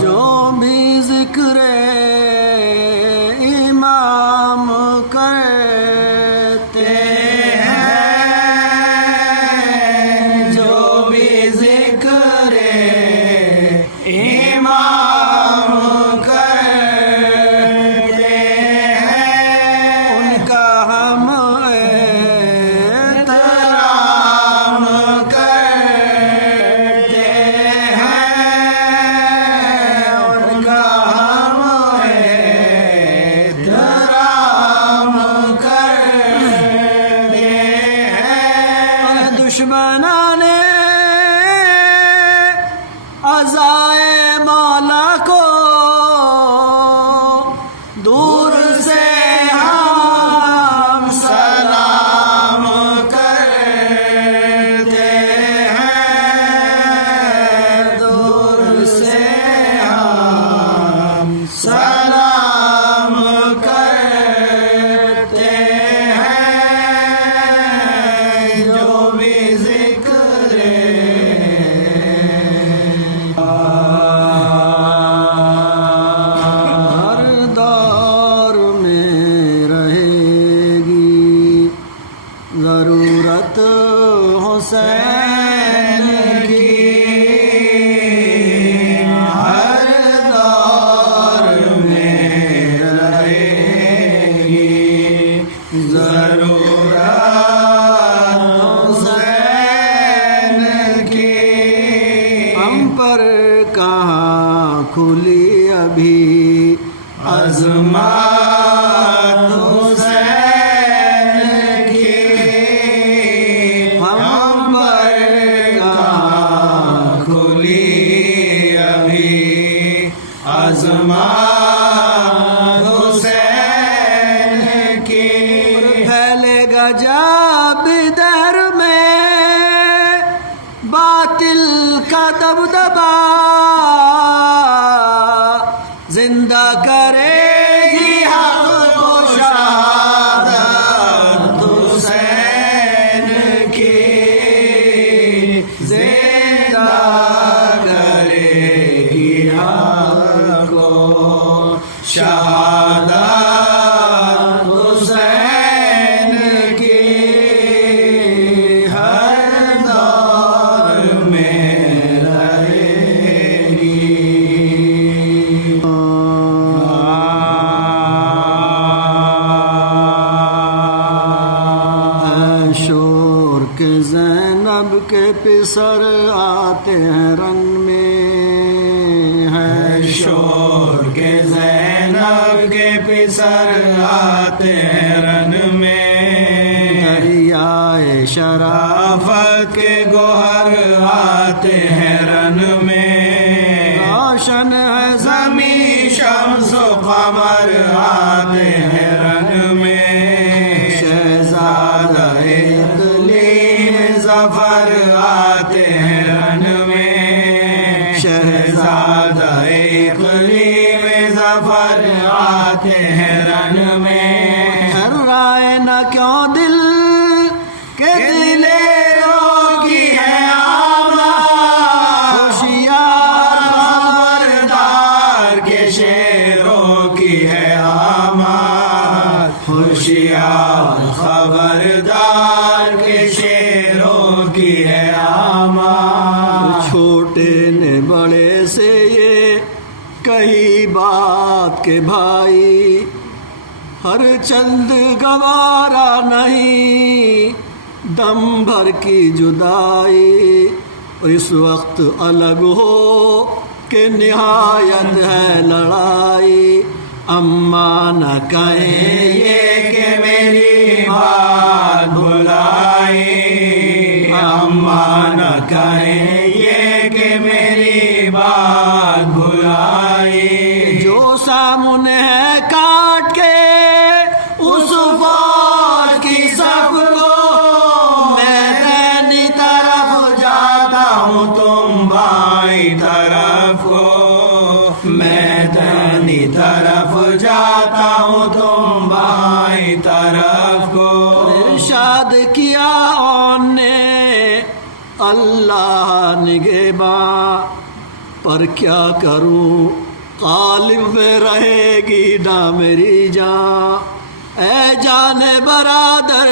جو بھی ذکر امام کرتے ہیں، جو بھی ذکر امام کرتے ہیں، ان کا ہم احترام کرتے ہیں، ان کا ہم احترام کرتے ہیں۔ دشمنان عزائے مولا کو دور سے ہم سلام کرتے ہیں، دور سے ہم سلام کرتے ہیں، جو بھی ذکر ہر دور میں رہے گی ضرورت حسین کی، ہر دور میں رہے گی ضرورت حسین کی۔ ہم پر کہاں کھلی ابھی عظمت حسین کی، ہم پر کہاں کھلی ابھی عظمت حسین کی۔ پھیلے گا جب دہر میں باطل کا دبدبا، زندہ کرے گی حق کو شہادت حسین کی، زندہ کرے گی حق کو شہادت حسین کی، ہر دور میں رہے گی۔ شور کے زینب کے پسر آتے ہیں رنگ میں، ہے شور کے زینب کے پسر آتے ہیں رنگ میں، دریائے شرافت کے گوہر آتے ہیں رن میں، روشن ہے زمین شمس و قمر آتے ہیں رن میں، شہزادہ اقلیم ظفر آتے ہیں رن میں، شہزادہ اقلیم ظفر آتے ہیں رن میں۔ رائے نہ کیوں دل کے دلیروں کی ہے آمد، ہوشیار خبردار کے شیروں کی ہے آمد، ہوشیار خبردار کے شیروں کی ہے آمد۔ چھوٹے نے بڑے سے یہ کہی بات کے بھائی، ہر چند گوارا نہیں دم بھر کی جدائی، اس وقت الگ ہو کہ نہایت ہے لڑائی، اماں نہ کہیں یہ کہ میری بات بھلائی، اماں نہ کہیں یہ کہ میری بات بھلائی، جو سامنے ہے کاٹ کے اس فوج کی صف کو، میں دینی طرف جاتا ہوں تم بائیں طرف کو، میں دینی طرف جاتا ہوں تم بائیں طرف کو۔ ارشاد کیا اور نے اللہ نگہ گریباں، پر کیا کروں قالب میں رہے گی نہ میری جان۔ اے جان برادر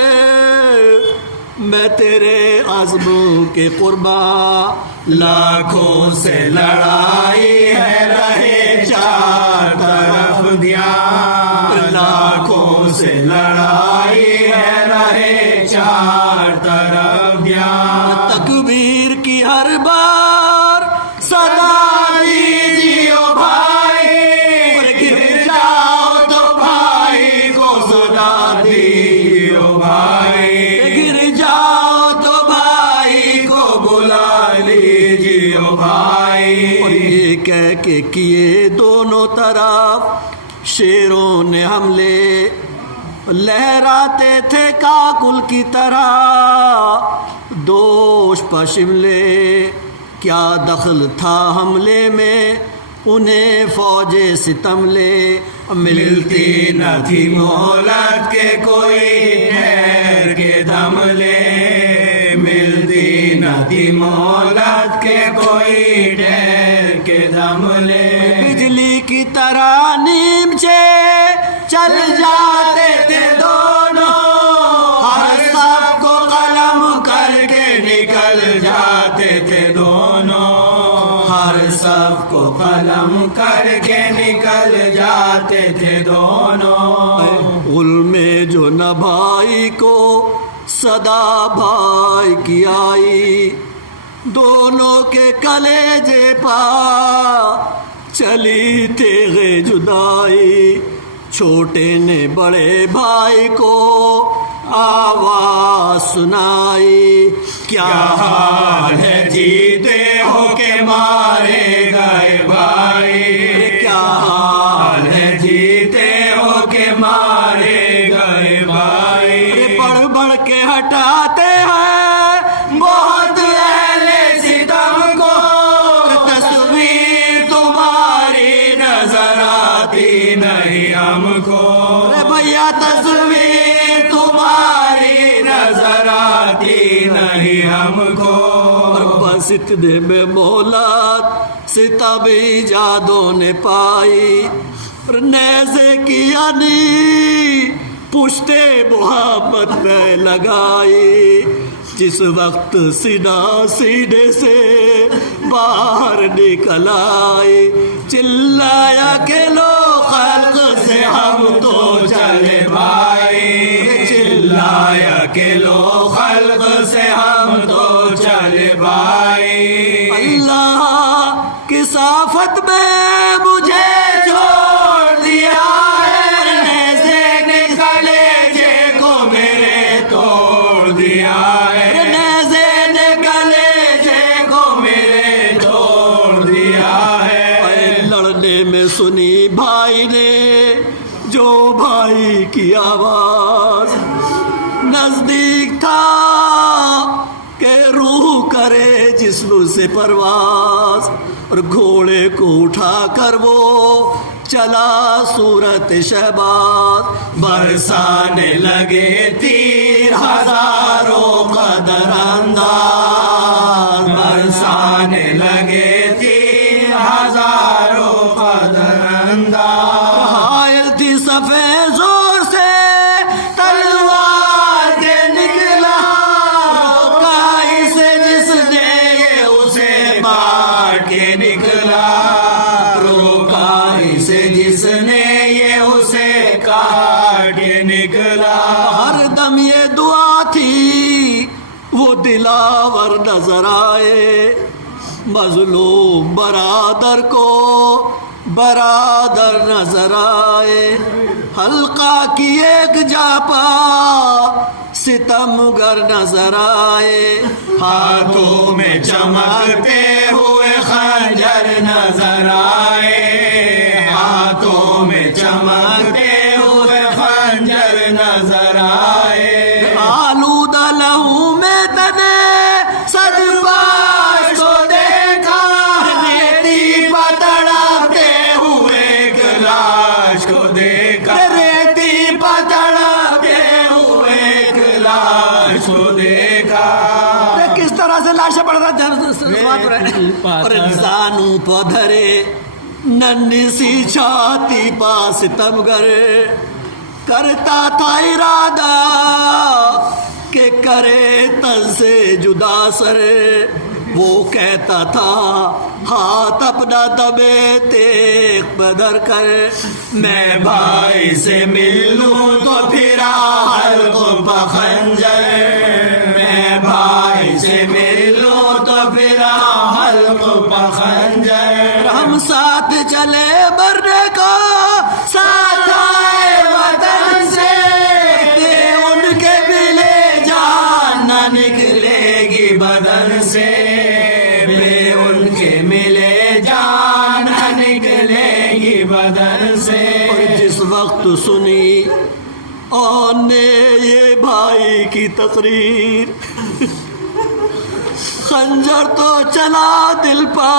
میں تیرے عزم کے قرباں، لاکھوں سے لڑائی ہے رہے چار طرف دیان، لاکھوں سے لڑائی ہے رہے چار طرف دیان۔ تکبیر کی ہر بار صدا دیجیو بھائی، گر جاؤ تو بھائی کو صدا دیجیو بھائی، گر جاؤ تو بھائی کو بلا لیجیو بھائی۔ اور یہ کہہ کے کیے دونوں طرف شیروں نے حملے، لہراتے تھے کاکل کی طرح دوش پہ شملے۔ کیا دخل تھا حملے میں انہیں فوج ستم لے، ملتی نہ تھی مہلت کے کوئی ٹھہر کے دم لے، ملتی نہ تھی مہلت کے کوئی ٹھہر کے دم لے۔ بجلی کی طرح نیمچے چل جاتے تھے دونوں، ہر سب کو قلم کر کے نکل جاتے تھے دونوں، ہر سب کو قلم کر کے نکل جاتے تھے دونوں۔ غل میں جو نہ بھائی کو صدا بھائی کی آئی، دونوں کے کلیجے پا چلی تیغ جدائی۔ چھوٹے نے بڑے بھائی کو آواز سنائی، کیا حال ہے جیتے ہو کہ مارے گئے بھائی، کیا حال ہے جیتے ہو کہ مارے گئے بھائی۔ بڑھ بڑھ کے ہٹاتے ہیں بہت اہل ستم کو، تصویر تمہاری نظر آتی نہیں ہم کو، بھیا تصویر تمہاری نظر آتی نہیں ہم کو۔ بس اتنے میں مولات ستم ایجادوں نے پائی، نیزے کی یعنی پشتے محمد میں لگائی۔ جس وقت سینہ سینے سے باہر نکل آئی، چلایا کہ لو خلق سے ہم تو چلے بھائی، چلایا کہ لو خلق سے ہم تو چلے بھائی۔ اللہ کی صافت میں مجھے چھوڑ دیا ہے، نیزے نے کلیجے کو میرے توڑ دیا ہے، نیزے نے کلیجے کو میرے توڑ دیا ہے۔ لڑنے میں سنی بھائی نے جو بھائی کی آواز، نزدیک تھا کہ روح کرے جسم سے پرواز، اور گھوڑے کو اٹھا کر وہ چلا صورت شہباز۔ برسانے لگے تیر ہزاروں قدر انداز، برسانے لگے تیر ہزاروں قدر انداز۔ حائل تھی صفے زور سے تلوار کے نکلا، روکا اسے جس نے یہ اسے بانٹ کے نکلا، روکا اسے جس نے یہ اسے کاٹ کے نکلا۔ ہر دم یہ دعا تھی وہ دلاور نظر آئے، مظلوم برادر کو برادر نظر آئے۔ حلقہ کی ایک جا پا ستمگر نظر آئے، ہاتھوں میں چمکتے ہوئے خنجر نظر آئے، ہاتھوں میں چمکتے ہوئے خنجر نظر آئے۔ آلودہ لہو میں تنے سدباش کو دیکھا، ریتی پتڑاتے ہوئے گلاش کو دیکھا، ریتی پتڑاتے ہوئے گلاش کو دیکھا۔ کس طرح سے لاشیں پڑ رہا ہے۔ اور انسانوں پدھرے ننھی سی چھاتی پا ستمگر کرتا تھا ارادہ کہ کرے تن سے جدا سر وہ کہتا تھا ہاتھ اپنا دبے تیغ بدر کر میں بھائی سے مل لوں تو پھرا حلق بخنجر میں بھائی سے مل لوں تو پھرا حلق بخنجر ہم ساتھ چلے مرنے کو ساتھ آئے وطن سے ان کے ملے جان نہ نکلے گی بدن سے ان کے ملے جان نہ نکلے گی بدن سے اور جس وقت سنی اور نے یہ بھائی کی تقریر خنجر تو چلا دل پا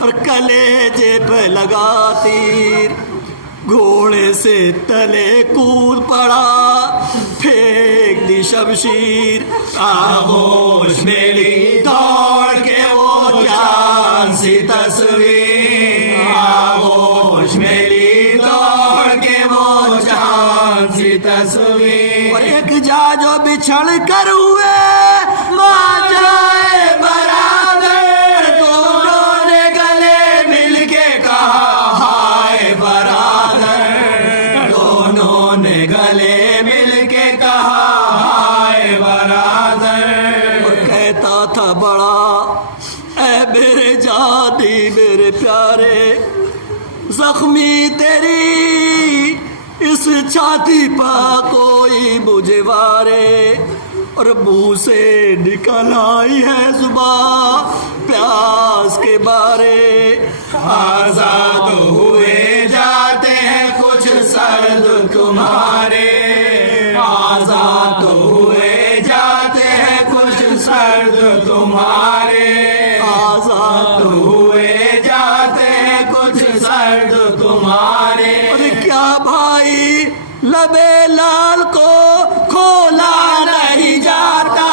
اور کلیجے پہ لگا تیر گھوڑے سے تلے کود پڑا پھینک دی شمشیر آغوش میری دوڑ کے وہ جان سی تصویر آغوش میری دوڑ کے وہ جان سی تصویر اور ایک جا جو بچھڑ کر ہوئے ماں جائے برادر دونوں نے گلے مل کے کہا ہائے برادر دونوں نے گلے مل کے کہا ہائے برادر اور کہتا تھا بڑا اے میرے جادی میرے پیارے زخمی تیری اس چھاتی پا کوئی مجھے وارے اور منہ سے نکل آئی ہے زبان پیاس کے بارے آزاد ہوئے جاتے ہیں کچھ سرد تمہارے آزاد ہوئے جاتے ہیں کچھ سرد تمہارے آزاد ہوئے جاتے ہیں کچھ سرد تمہارے اور کیا بھائی لبے لال کو کھولا نہیں جاتا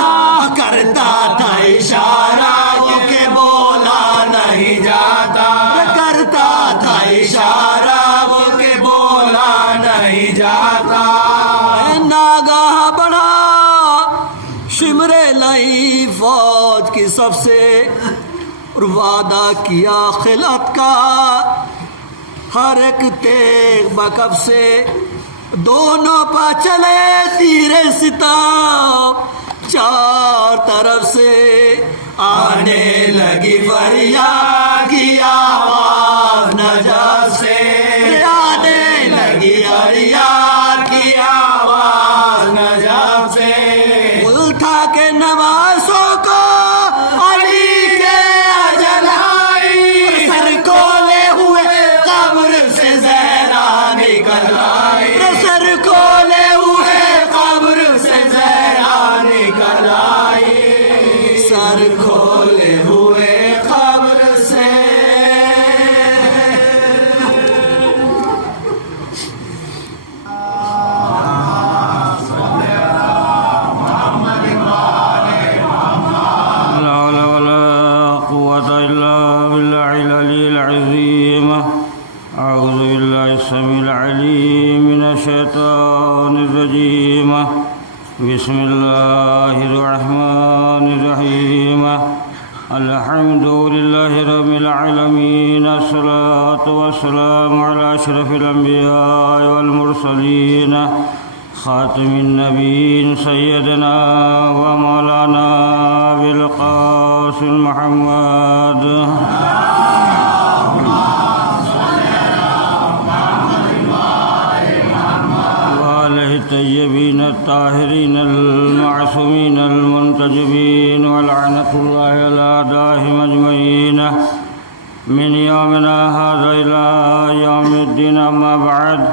کرتا تھا اشارہ وہ کہ بولا نہیں جاتا کرتا تھا اشارہ وہ کہ بولا نہیں جاتا ناگاہ بڑھا شمر لئی فوج کی سب سے اور وعدہ کیا خلعت کا ہر ایک تیغ بکف سے دونوں پا چلے تیر ستام چار طرف سے آنے لگی فریاد کی آواز نجف سے آنے لگی فریاد کی آواز نجف سے گل تھا کہ نوازوں کو علی کے اجل آئی سر کھولے ہوئے قبر سے زہرا نکل آئی سر کھولے ہوئے قبر سے زہرا نکل آئی سر کھولے ہوئے قبر سے أعوذ بالله السميع العليم من الشيطان الرجيم بسم الله الرحمن الرحيم الحمد لله رب العالمين الصلاة والسلام على أشرف الأنبياء والمرسلين خاتم النبيين سيدنا ومولانا أبي القاسم محمد الطيبين الطاهرين المعصومين المنتجبين ولعنة الله على أعدائهم أجمعين من يومنا هذا إلى يوم الدين أما بعد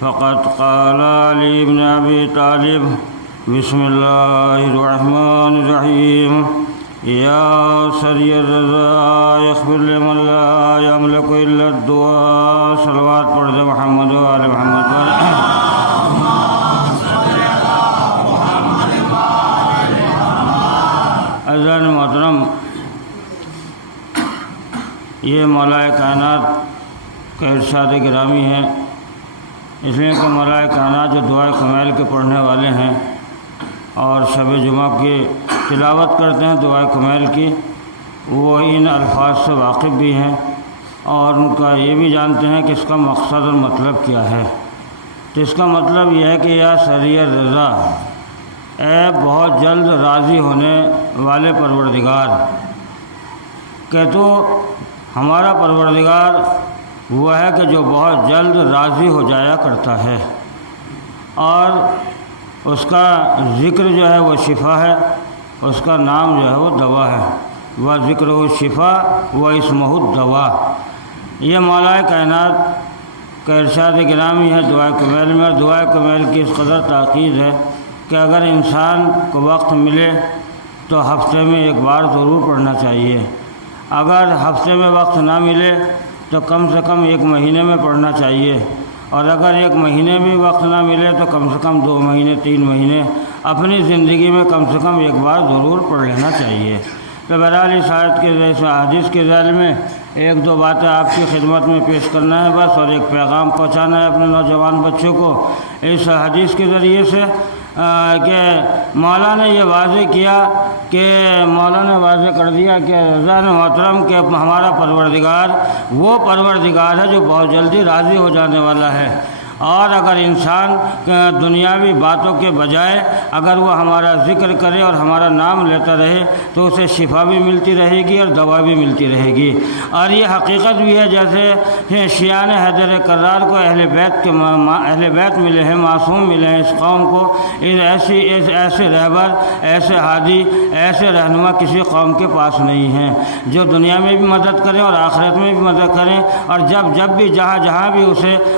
فقد قال علي بن أبي طالب بسم الله الرحمن الرحيم يا سري الرضا يغفر لمن لا يملك إلا الدعاء صلوات پڑھ دے محمد و آل محمد عزیزان محترم یہ مولا کائنات کا ارشاد گرامی ہے، اس لیے کہ مولا کائنات جو دعائے کمیل کے پڑھنے والے ہیں اور شب جمعہ کی تلاوت کرتے ہیں دعائے کمیل کی، وہ ان الفاظ سے واقف بھی ہیں اور ان کا یہ بھی جانتے ہیں کہ اس کا مقصد اور مطلب کیا ہے۔ تو اس کا مطلب یہ ہے کہ یا سریع رضا، اے بہت جلد راضی ہونے والے پروردگار، کہ تو ہمارا پروردگار وہ ہے کہ جو بہت جلد راضی ہو جایا کرتا ہے، اور اس کا ذکر جو ہے وہ شفا ہے، اس کا نام جو ہے وہ دوا ہے، وہ ذکر و شفا و اسمہ الدوا۔ یہ مولا کائنات کا ارشاد گرامی ہے دعائے کمیل میں، اور دعائے کمیل کی اس قدر تاکید ہے کہ اگر انسان کو وقت ملے تو ہفتے میں ایک بار ضرور پڑھنا چاہیے، اگر ہفتے میں وقت نہ ملے تو کم سے کم ایک مہینے میں پڑھنا چاہیے، اور اگر ایک مہینے بھی وقت نہ ملے تو کم سے کم 2 مہینے 3 مہینے اپنی زندگی میں کم سے کم ایک بار ضرور پڑھ لینا چاہیے۔ تو بہرحال اس آیت کے حدیث کے ذیل میں 1-2 باتیں آپ کی خدمت میں پیش کرنا ہے بس، اور ایک پیغام پہنچانا ہے اپنے نوجوان بچوں کو اس حدیث کے ذریعے سے کہ مولا نے یہ واضح کیا کہ مولا نے واضح کر دیا کہ رضا محترم کہ ہمارا پروردگار وہ پروردگار ہے جو بہت جلدی راضی ہو جانے والا ہے، اور اگر انسان دنیاوی باتوں کے بجائے اگر وہ ہمارا ذکر کرے اور ہمارا نام لیتا رہے تو اسے شفا بھی ملتی رہے گی اور دوا بھی ملتی رہے گی۔ اور یہ حقیقت بھی ہے جیسے شیعان حیدر کرار کو اہل بیت ملے ہیں، معصوم ملے ہیں اس قوم کو، ایسے رہبر، ایسے ہادی، ایسے رہنما کسی قوم کے پاس نہیں ہیں جو دنیا میں بھی مدد کریں اور آخرت میں بھی مدد کریں، اور جب بھی جہاں بھی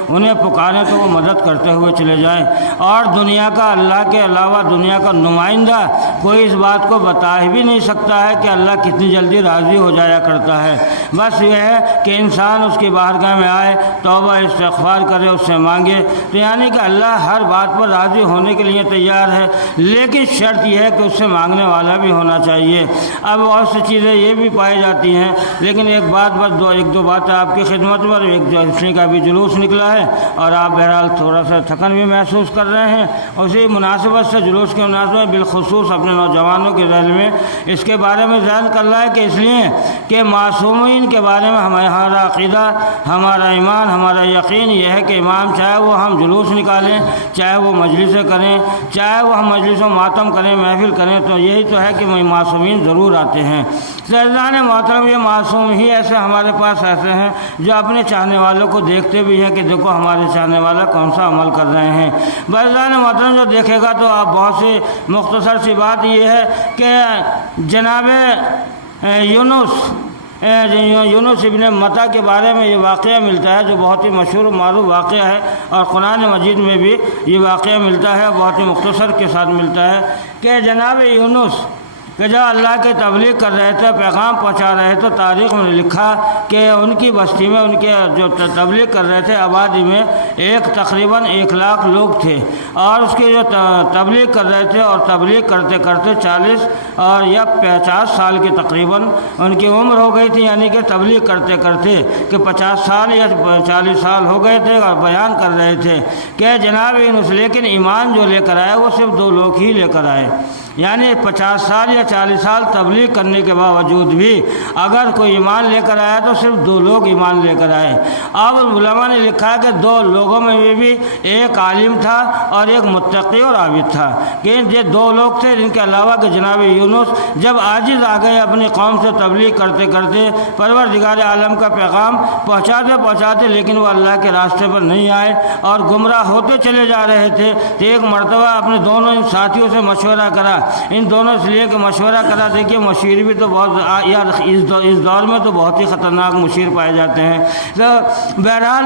انہیں پکاریں تو وہ مدد کرتے ہوئے چلے جائیں۔ اور دنیا کا اللہ کے علاوہ دنیا کا نمائندہ کوئی اس بات کو بتا ہی بھی نہیں سکتا ہے کہ اللہ کتنی جلدی راضی ہو جایا کرتا ہے۔ بس یہ ہے کہ انسان اس کی بارگاہ میں آئے، توبہ استغفار کرے، اس سے مانگے، تو یعنی کہ اللہ ہر بات پر راضی ہونے کے لیے تیار ہے، لیکن شرط یہ ہے کہ اس سے مانگنے والا بھی ہونا چاہیے۔ اب بہت سی چیزیں یہ بھی پائی جاتی ہیں، لیکن ایک دو باتیں آپ کی خدمت میں، ایک جو اسی کا بھی جلوس نکلا ہے اور آپ بہرحال تھوڑا سا تھکن بھی محسوس کر رہے ہیں، اسی مناسبت سے جلوس کے مناسبت بالخصوص اپنے نوجوانوں کے ذہن میں اس کے بارے میں ذہن کر رہا ہے کہ اس لیے کہ معصومین کے بارے میں ہمارا عقیدہ، ہمارا ایمان، ہمارا یقین یہ ہے کہ امام چاہے وہ ہم جلوس نکالیں، چاہے وہ مجلسیں کریں، چاہے وہ ہم مجلس و ماتم کریں، محفل کریں، تو یہی تو ہے کہ معصومین ضرور آتے ہیں۔ عزیزان محترم، یہ معصوم ہی ایسے ہمارے پاس ایسے ہیں جو اپنے چاہنے والوں کو دیکھتے بھی ہیں کہ دیکھو ہمارے چاہنے والا کون سا عمل کر رہے ہیں۔ عزیزان محترم، جو دیکھے گا تو آپ بہت سی مختصر سی بات یہ ہے کہ جناب یونس ابن متا کے بارے میں یہ واقعہ ملتا ہے جو بہت ہی مشہور و معروف واقعہ ہے، اور قرآن مجید میں بھی یہ واقعہ ملتا ہے، بہت ہی مختصر کے ساتھ ملتا ہے کہ جناب یونس کہ جب اللہ کی تبلیغ کر رہے تھے، پیغام پہنچا رہے تھے، تاریخ میں لکھا کہ ان کی بستی میں ان کے جو تبلیغ کر رہے تھے آبادی میں تقریباً 1 لاکھ لوگ تھے، اور اس کی جو تبلیغ کر رہے تھے اور تبلیغ کرتے کرتے 40 اور یا 50 سال کی تقریباً ان کی عمر ہو گئی تھی، یعنی کہ تبلیغ کرتے کرتے کہ 50 سال یا 40 سال ہو گئے تھے، اور بیان کر رہے تھے کہ جناب یونس، لیکن ایمان جو لے کر آئے وہ صرف 2 لوگ ہی لے کر آئے، یعنی 50 سال یا 40 سال تبلیغ کرنے کے باوجود بھی اگر کوئی ایمان لے کر آیا تو صرف 2 لوگ ایمان لے کر آئے۔ اب علماء نے لکھا کہ 2 لوگوں میں بھی ایک عالم تھا اور ایک متقی اور عابد تھا، کہ یہ 2 لوگ تھے جن کے علاوہ کہ جناب یونس جب عاجز آ گئے اپنی قوم سے تبلیغ کرتے کرتے پروردگار عالم کا پیغام پہنچاتے لیکن وہ اللہ کے راستے پر نہیں آئے اور گمراہ ہوتے چلے جا رہے تھے، تو ایک مرتبہ اپنے دونوں ان ساتھیوں سے مشورہ کرا، ان دونوں اس لیے کہ مشورہ کرا، دیکھیے مشیر بھی تو بہت یار اس دور میں تو بہت ہی خطرناک مشیر پائے جاتے ہیں، تو بہرحال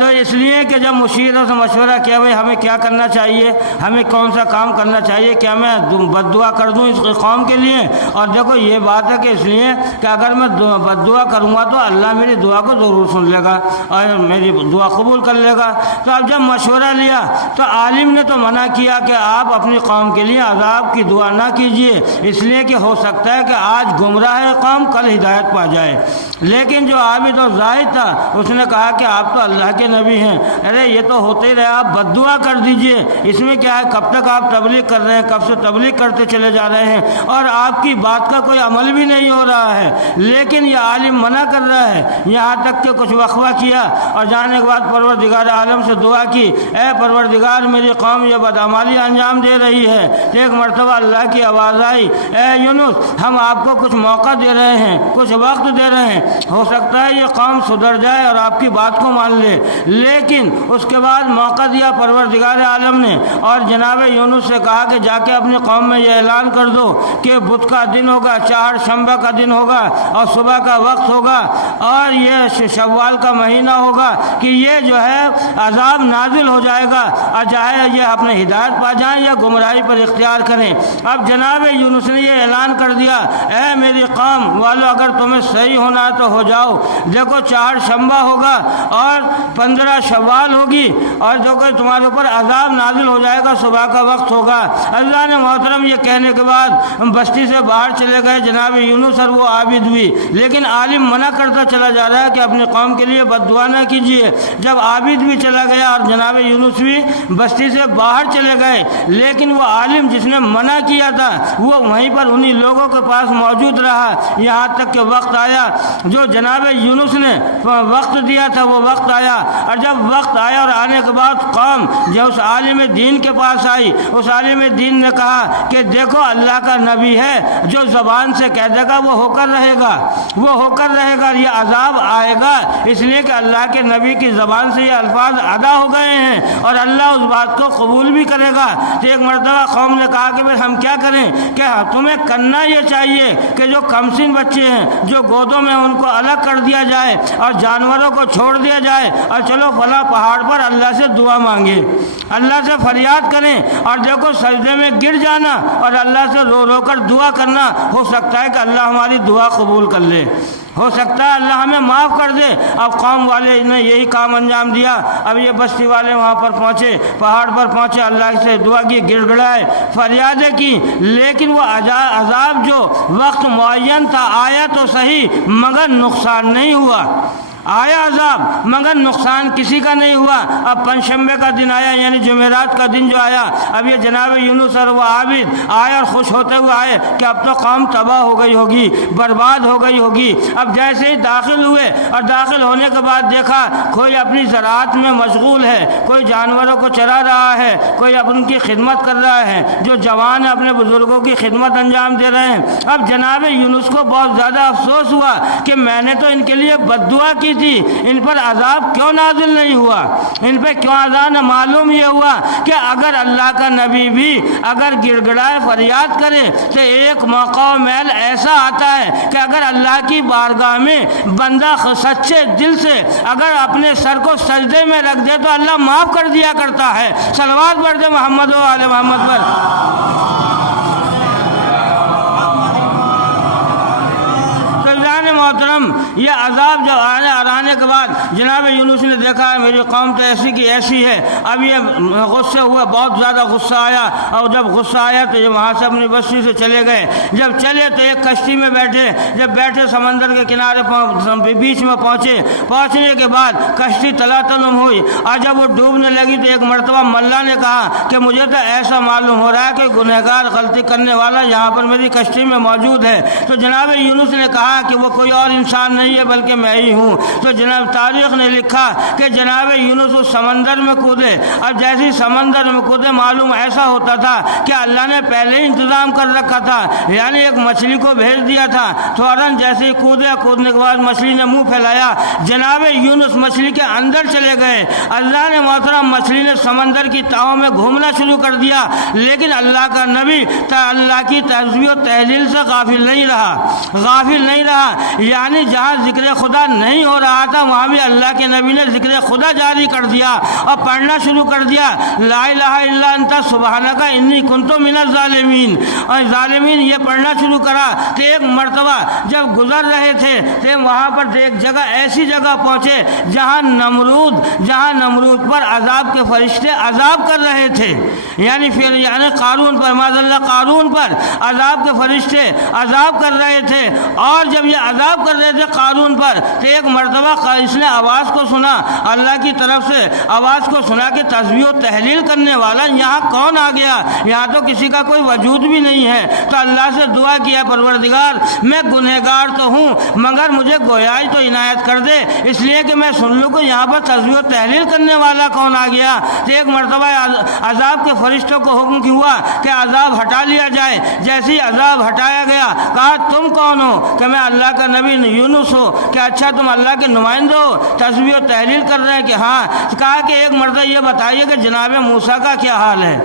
تو اس لیے کہ جب مشیروں سے مشورہ کیا بھائی ہمیں کیا کرنا چاہیے، ہمیں کون سا کام کرنا چاہیے، کیا میں بد دعا کر دوں اس قوم کے لیے؟ اور دیکھو یہ بات ہے کہ اس لیے کہ اگر میں بد دعا کروں گا تو اللہ میری دعا کو ضرور سن لے گا اور میری دعا قبول کر لے گا۔ تو اب جب مشورہ لیا تو عالم نے تو منع کیا کہ آپ اپنی قوم کے لیے عذاب کی دعا نہ کیجیے، اس لیے کہ ہو سکتا ہے کہ آج گمراہ قوم کل ہدایت پا جائے۔ لیکن جو عابد اور زاہد تھا اس نے کہا کہ آپ تو اللہ کے نبی ہیں، ارے یہ تو ہوتے ہی رہے، آپ بد دعا کر دیجئے، اس میں کیا ہے، کب تک آپ تبلیغ کر رہے ہیں، کب سے تبلیغ کرتے چلے جا رہے ہیں اور آپ کی بات کا کوئی عمل بھی نہیں ہو رہا ہے، لیکن یہ عالم منع کر رہا ہے۔ یہاں تک کہ کچھ وقفہ کیا اور جانے کے بعد پروردگار عالم سے دعا کی، اے پروردگار میری قوم یہ بدعمالی انجام دے رہی ہے۔ ایک مرتبہ اللہ کی آواز آئی، اے یونس ہم آپ کو کچھ موقع دے رہے ہیں، کچھ وقت دے رہے ہیں، ہو سکتا ہے یہ قوم سدھر جائے اور آپ کی بات کو مان لے۔ لیکن اس کے بعد موقع دیا پروردگار عالم نے اور جناب یونس سے کہا کہ جا کے اپنی قوم میں یہ اعلان کر دو کہ بدھ کا دن ہوگا، چہار شنبہ کا دن ہوگا اور صبح کا وقت ہوگا اور یہ شوال کا مہینہ ہوگا کہ یہ جو ہے عذاب نازل ہو جائے گا، اور چاہے یہ اپنے ہدایت پا جائیں یا گمراہی پر اختیار کریں۔ اب جناب یونس نے یہ اعلان کر دیا، اے میری قوم والو اگر تمہیں صحیح ہونا ہے تو ہو جاؤ، دیکھو چہار شنبہ ہوگا اور 15 شوال ہوگی اور جو کہ تمہارے اوپر عذاب نازل ہو جائے گا، صبح کا وقت ہوگا۔ اللہ نے محترم یہ کہنے کے بعد بستی سے باہر چلے گئے جناب یونس اور وہ عابد بھی، لیکن عالم منع کرتا چلا جا رہا ہے کہ اپنی قوم کے لیے بد دعا نہ کیجیے۔ جب عابد بھی چلا گیا اور جناب یونس بھی بستی سے باہر چلے گئے، لیکن وہ عالم جس نے منع کیا تھا وہ وہیں پر انہی لوگوں کے پاس موجود رہا، یہاں تک کہ وقت آیا جو جناب یونس نے وقت دیا تھا وہ وقت آیا، اور جب وقت آیا اور آنے کے بعد قوم جو اس عالم دین کے پاس آئی، اس عالم دین نے کہا کہ دیکھو اللہ کا نبی ہے، جو زبان سے کہہ دے گا وہ ہو کر رہے گا، وہ ہو کر رہے گا، یہ عذاب آئے گا اس لیے کہ اللہ کے نبی کی زبان سے یہ الفاظ ادا ہو گئے ہیں اور اللہ اس بات کو قبول بھی کرے گا۔ تو ایک مرتبہ قوم نے کہا کہ ہم کیا کریں، کہ تمہیں کرنا یہ چاہیے کہ جو کمسن بچے ہیں جو گودوں میں ان کو الگ کر دیا جائے اور جانوروں کو چھوڑ دیا جائے اور چلو فلاں پہاڑ پر اللہ سے دعا مانگے، اللہ سے فریاد کریں اور دیکھو سجدے میں گر جانا اور اللہ سے رو رو کر دعا کرنا، ہو سکتا ہے کہ اللہ ہماری دعا قبول کر لے، ہو سکتا ہے اللہ ہمیں معاف کر دے۔ اب قوم والے نے یہی کام انجام دیا۔ اب یہ بستی والے وہاں پر پہنچے، پہاڑ پر پہنچے، اللہ سے دعا کی، گڑ گڑائے، فریادیں کی، لیکن وہ عذاب جو وقت معین تھا آیا تو صحیح مگر نقصان نہیں ہوا، آیا عذاب مگر نقصان کسی کا نہیں ہوا۔ اب پنجشنبے کا دن آیا یعنی جمعرات کا دن جو آیا، اب یہ جناب یونس اور وہ عابد آئے اور خوش ہوتے ہوئے آئے کہ اب تو قوم تباہ ہو گئی ہوگی، برباد ہو گئی ہوگی۔ اب جیسے ہی داخل ہوئے اور داخل ہونے کے بعد دیکھا کوئی اپنی زراعت میں مشغول ہے، کوئی جانوروں کو چرا رہا ہے، کوئی ان کی خدمت کر رہا ہے، جو جوان اپنے بزرگوں کی خدمت انجام دے رہے ہیں۔ اب جناب یونس کو بہت زیادہ افسوس ہوا کہ میں نے تو ان کے لیے بد دعا کی تھی، ان پر عذاب کیوں نازل نہیں ہوا، ان پہ کیوں عذاب؟ معلوم یہ ہوا کہ اگر اللہ کا نبی بھی اگر گڑ گڑائے فریاد کرے تو ایک موقع و میل ایسا آتا ہے کہ اگر اللہ کی بارگاہ میں بندہ سچے دل سے اگر اپنے سر کو سجدے میں رکھ دے تو اللہ معاف کر دیا کرتا ہے۔ صلوات پڑھ دے محمد و آل محمد پر۔ محترم یہ عذاب جب آنے کے بعد جناب یونس نے دیکھا میری قوم تو ایسی کی ایسی ہے، اب یہ غصے ہوئے، بہت زیادہ غصہ آیا، اور جب غصہ آیا تو یہ وہاں سے اپنی بستی سے چلے گئے۔ جب چلے تو ایک کشتی میں بیٹھے، جب بیٹھے سمندر کے کنارے بیچ میں پہنچنے کے بعد کشتی تلاتلم ہوئی، اور جب وہ ڈوبنے لگی تو ایک مرتبہ ملا نے کہا کہ مجھے تو ایسا معلوم ہو رہا ہے کہ گنہگار غلطی کرنے والا یہاں پر میری کشتی میں موجود ہے۔ تو جناب یونس نے کہا کہ وہ کوئی اور انسان نہیں ہے بلکہ میں ہی ہوں۔ تو جناب تاریخ نے لکھا کہ جناب یونس اس سمندر میں کودے، اب جیسے سمندر میں کودے معلوم ایسا ہوتا تھا کہ اللہ نے پہلے ہی انتظام کر رکھا تھا، یعنی ایک مچھلی کو بھیج دیا تھا، فوراً جیسے ہی کودنے کے بعد مچھلی نے منہ پھیلایا، جناب یونس مچھلی کے اندر چلے گئے۔ اللہ نے محترم مچھلی نے سمندر کی تہوں میں گھومنا شروع کر دیا، لیکن اللہ کا نبی اللہ کی تسبیح و تہلیل سے غافل نہیں رہا۔ یعنی جہاں ذکر خدا نہیں ہو رہا تھا وہاں بھی اللہ کے نبی نے ذکر خدا جاری کر دیا اور پڑھنا شروع کر دیا، لا الہ الا انت سبحانک انی کنت من الظالمین، اور ظالمین یہ پڑھنا شروع کرا۔ تو ایک مرتبہ جب گزر رہے تھے تو وہاں پر ایک جگہ ایسی جگہ پہنچے جہاں نمرود پر عذاب کے فرشتے عذاب کر رہے تھے، یعنی قارون پر، معاذ اللہ قارون پر عذاب کے فرشتے عذاب کر رہے تھے۔ اور جب یہ عذاب کر رہے تھے قارون پر تو ایک مرتبہ اس نے آواز کو سنا، اللہ کی طرف سے آواز کو سنا کہ تسبیح و تحلیل کرنے والا یہاں کون آ گیا، یہاں تو کسی کا کوئی وجود بھی نہیں ہے۔ تو اللہ سے دعا کیا، پروردگار میں گنہگار تو ہوں مگر مجھے گویائی تو عنایت کر دے، اس لیے کہ میں سن لوں کہ یہاں پر تسبیح و تحلیل کرنے والا کون آ گیا۔ تو ایک مرتبہ عذاب کے فرشتوں کو حکم ہوا کہ عذاب ہٹا لیا جائے۔ جیسے ہی عذاب ہٹایا گیا کہا تم کون ہو؟ کہ میں اللہ کا نبی یونس ہو۔ کہ اچھا تم اللہ کے نمائندے ہو، تسبیح و تحلیل کر رہے ہیں؟ کہ ہاں۔ کہا کہ ایک مرتبہ یہ بتائیے کہ جناب موسیٰ کا کیا حال ہے،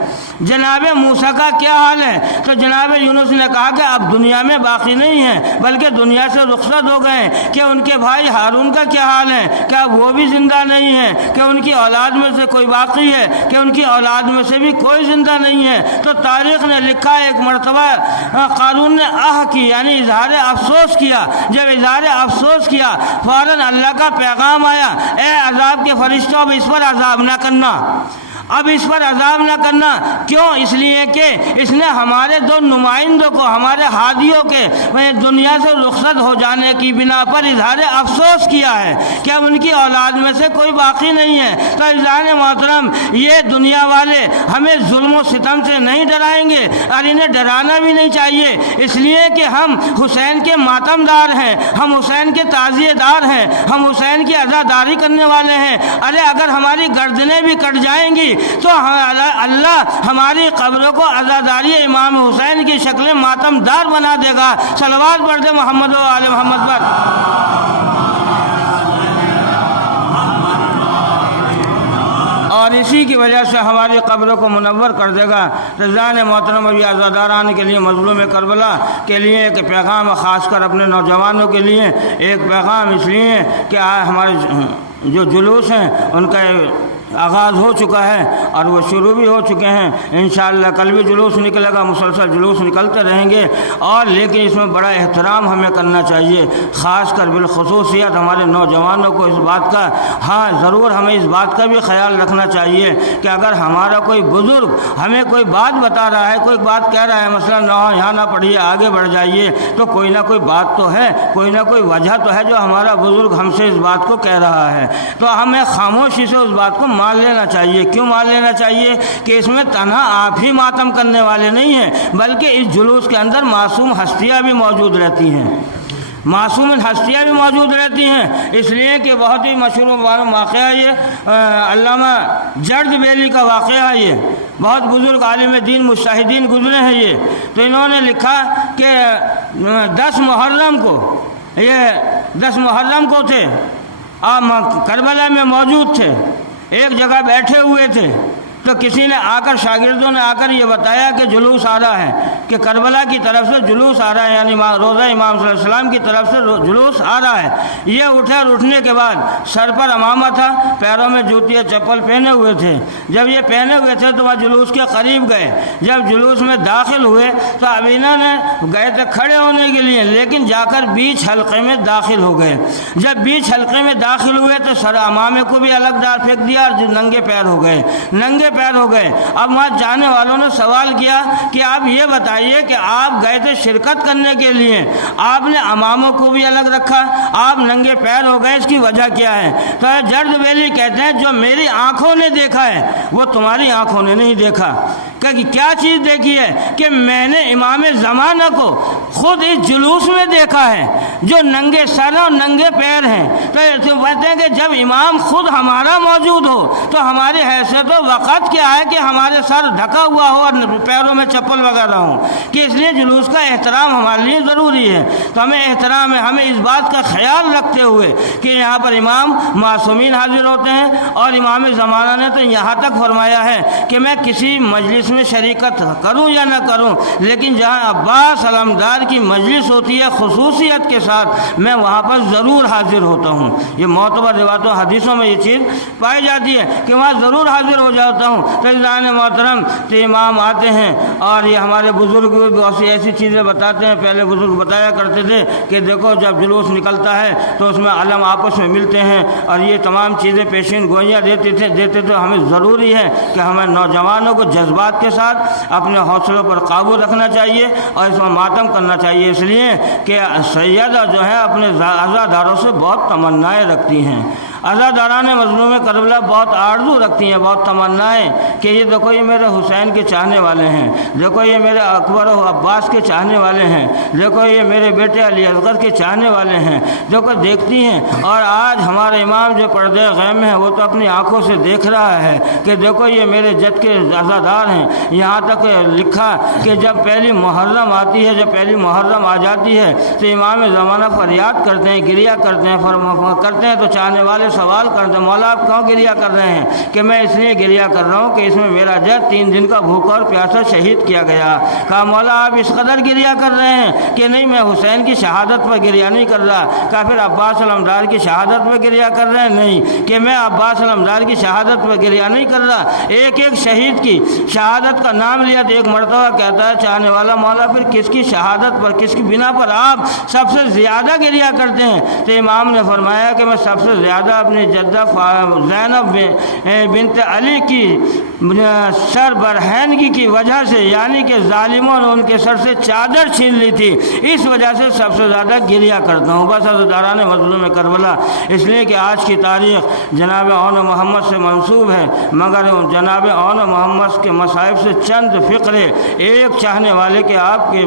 جناب موسیٰ کا کیا حال ہے؟ تو جناب یونس نے کہا کہ اب دنیا میں باقی نہیں ہیں بلکہ دنیا سے رخصت ہو گئے۔ کہ ان کے بھائی ہارون کا کیا حال ہے؟ کیا وہ بھی زندہ نہیں ہے؟ کہ ان کی اولاد میں سے کوئی باقی ہے؟ کہ ان کی اولاد میں سے بھی کوئی زندہ نہیں ہے۔ تو تاریخ نے لکھا ایک مرتبہ قارون نے کی یعنی اظہار افسوس کیا۔ جب اظہار افسوس کیا فوراً اللہ کا پیغام آیا، اے عذاب کے فرشتوں اب اس پر عذاب نہ کرنا، اب اس پر عذاب نہ کرنا۔ کیوں؟ اس لیے کہ اس نے ہمارے دو نمائندوں کو، ہمارے ہادیوں کے دنیا سے رخصت ہو جانے کی بنا پر اظہار افسوس کیا ہے کہ اب ان کی اولاد میں سے کوئی باقی نہیں ہے۔ تو عزیزان محترم، یہ دنیا والے ہمیں ظلم و ستم سے نہیں ڈرائیں گے اور انہیں ڈرانا بھی نہیں چاہیے، اس لیے کہ ہم حسین کے ماتم دار ہیں، ہم حسین کے تعزیے دار ہیں، ہم حسین کی عزاداری کرنے والے ہیں۔ ارے اگر ہماری گردنیں بھی کٹ جائیں گی تو اللہ ہماری قبروں کو عزاداری امام حسین کی شکل ماتم دار بنا دے گا۔ صلوات پڑھ دے محمد و آل محمد پر۔ اور اسی کی وجہ سے ہماری قبروں کو منور کر دے گا۔ رضوان محترم، ابھی عزاداران کے لیے، مظلوم کربلا کے لیے ایک پیغام، خاص کر اپنے نوجوانوں کے لیے ایک پیغام، اس لیے کہ ہمارے جو جلوس ہیں ان کا آغاز ہو چکا ہے اور وہ شروع بھی ہو چکے ہیں۔ انشاءاللہ کل بھی جلوس نکلے گا، مسلسل جلوس نکلتے رہیں گے، اور لیکن اس میں بڑا احترام ہمیں کرنا چاہیے، خاص کر بالخصوصیت ہمارے نوجوانوں کو اس بات کا، ہاں ضرور ہمیں اس بات کا بھی خیال رکھنا چاہیے کہ اگر ہمارا کوئی بزرگ ہمیں کوئی بات بتا رہا ہے، کوئی بات کہہ رہا ہے، مثلا نہ یہاں نہ پڑھیے آگے بڑھ جائیے، تو کوئی نہ کوئی بات تو ہے، کوئی نہ کوئی وجہ تو ہے جو ہمارا بزرگ ہم سے اس بات کو کہہ رہا ہے۔ تو ہمیں خاموشی سے اس بات کو مان لینا چاہیے۔ کیوں مان لینا چاہیے؟ کہ اس میں تنہا آپ ہی ماتم کرنے والے نہیں ہیں بلکہ اس جلوس کے اندر معصوم ہستیاں بھی موجود رہتی ہیں، معصوم ہستیاں بھی موجود رہتی ہیں۔ اس لیے کہ بہت ہی مشہور واقعہ یہ علامہ جرد بیلی کا واقعہ ہے، یہ بہت بزرگ عالم دین مجتہدین گزرے ہیں یہ۔ تو انہوں نے لکھا کہ 10 محرم کو، یہ 10 محرم کو تھے، آپ کربلا میں موجود تھے، ایک جگہ بیٹھے ہوئے تھے، تو کسی نے آ کر، شاگردوں نے آ کر یہ بتایا کہ جلوس آ رہا ہے، کہ کربلا کی طرف سے جلوس آ رہا ہے، یعنی روضہ امام صلی اللہ علیہ وسلم کی طرف سے جلوس آ رہا ہے۔ یہ اٹھے اور اٹھنے کے بعد سر پر عمامہ تھا، پیروں میں جوتی چپل پہنے ہوئے تھے۔ جب یہ پہنے ہوئے تھے تو وہ جلوس کے قریب گئے۔ جب جلوس میں داخل ہوئے تو ابینہ نے گئے تھے کھڑے ہونے کے لیے، لیکن جا کر بیچ حلقے میں داخل ہو گئے۔ جب بیچ حلقے میں داخل ہوئے تو سر عمامے کو بھی الگ ڈال پھینک دیا اور ننگے پیر ہو گئے، ننگے پیر ہو گئے۔ اب وہاں جانے والوں نے سوال کیا کہ آپ یہ بتائیے کہ آپ گئے تھے شرکت کرنے کے لیے، آپ نے اماموں کو بھی الگ رکھا، آپ ننگے پیر ہو گئے، اس کی وجہ کیا ہے؟ تو جرد بیلی کہتے ہیں جو میری آنکھوں نے دیکھا ہے وہ تمہاری آنکھوں نے نہیں دیکھا۔ کہ کیا چیز دیکھی ہے؟ کہ میں نے امام زمانہ کو خود اس جلوس میں دیکھا ہے جو ننگے سر اور ننگے پیر ہیں۔ تو کہتے ہیں کہ جب امام خود ہمارا موجود ہو تو ہماری حیثیت و وقت کیا ہے کہ ہمارے سر ڈھکا ہوا ہو اور پیروں میں چپل وغیرہ ہوں، کہ اس لیے جلوس کا احترام ہمارے لیے ضروری ہے۔ تو ہمیں احترام ہے، ہمیں اس بات کا خیال رکھتے ہوئے کہ یہاں پر امام معصومین حاضر ہوتے ہیں، اور امام زمانہ نے تو یہاں تک فرمایا ہے کہ میں کسی مجلس میں شریکت کروں یا نہ کروں، لیکن جہاں عباس علمدار کی مجلس ہوتی ہے خصوصیت کے ساتھ میں وہاں پر ضرور حاضر ہوتا ہوں۔ یہ معتبر روایتوں حدیثوں میں یہ چیز پائی جاتی ہے کہ وہاں ضرور حاضر ہو جاتا ہوں۔ تو عزیزان محترم، تو امام آتے ہیں اور یہ ہمارے بزرگ بھی بہت سی ایسی چیزیں بتاتے ہیں۔ پہلے بزرگ بتایا کرتے تھے کہ دیکھو جب جلوس نکلتا ہے تو اس میں علم آپس میں ملتے ہیں اور یہ تمام چیزیں پیشین گوئیاں دیتے تو ہمیں ضروری ہے کہ ہمیں نوجوانوں کو جذبات کے ساتھ اپنے حوصلوں پر قابو رکھنا چاہیے اور اس میں ماتم کرنا چاہیے، اس لیے کہ سیدہ جو ہے اپنے عزاداروں سے بہت تمنائیں رکھتی ہیں۔ عزاداران مظلوم کربلا بہت آرزو رکھتی ہیں، بہت تمنائیں کہ یہ دیکھو یہ میرے حسین کے چاہنے والے ہیں، دیکھو یہ میرے اکبر و عباس کے چاہنے والے ہیں، دیکھو یہ میرے بیٹے علی اصغر کے چاہنے والے ہیں، دیکھو دیکھتی ہیں۔ اور آج ہمارے امام جو پردے غیب میں ہیں وہ تو اپنی آنکھوں سے دیکھ رہا ہے کہ دیکھو یہ میرے جد کے عزادار ہیں۔ یہاں تک لکھا کہ جب پہلی محرم آتی ہے، جب پہلی محرم آ جاتی ہے تو امام زمانہ فریاد کرتے ہیں، گریہ کرتے ہیں تو چاہنے والے سوال کرتے ہیں مولا آپ کیوں گریہ کر رہے ہیں؟ کہ میں اس لیے گریہ کر رہا ہوں کہ اس میں میرا جد 3 دن کا بھوکا اور پیاسا شہید کیا گیا۔ کہا مولا آپ اس قدر گریہ کر رہے ہیں؟ کہ نہیں میں حسین کی شہادت پر گریہ نہیں کر رہا۔ کہا پھر عباس علمدار کی شہادت پر گریہ کر رہے ہیں؟ نہیں کہ میں عباس علمدار کی شہادت پر گریہ نہیں کر رہا۔ ایک ایک شہید کی شہادت کا نام لیا تو ایک مرتبہ کہتا ہے چاہنے والا مولا پھر کس کی شہادت پر، کس کی بنا پر آپ سب سے زیادہ گریہ کرتے ہیں؟ تو امام نے فرمایا کہ میں سب سے زیادہ اپنی جدہ زینب بنت علی کی سر برہنگی کی وجہ سے، یعنی کہ ظالموں نے ان کے سر سے چادر چھین لی تھی، اس وجہ سے سب سے زیادہ گریہ کرتا ہوں۔ بس عزاداران مظلوم کربلا، اس لیے کہ آج کی تاریخ جناب اون محمد سے منسوب ہے، مگر جناب اون محمد کے مصائب سے چند فقرے ایک چاہنے والے کے آپ کے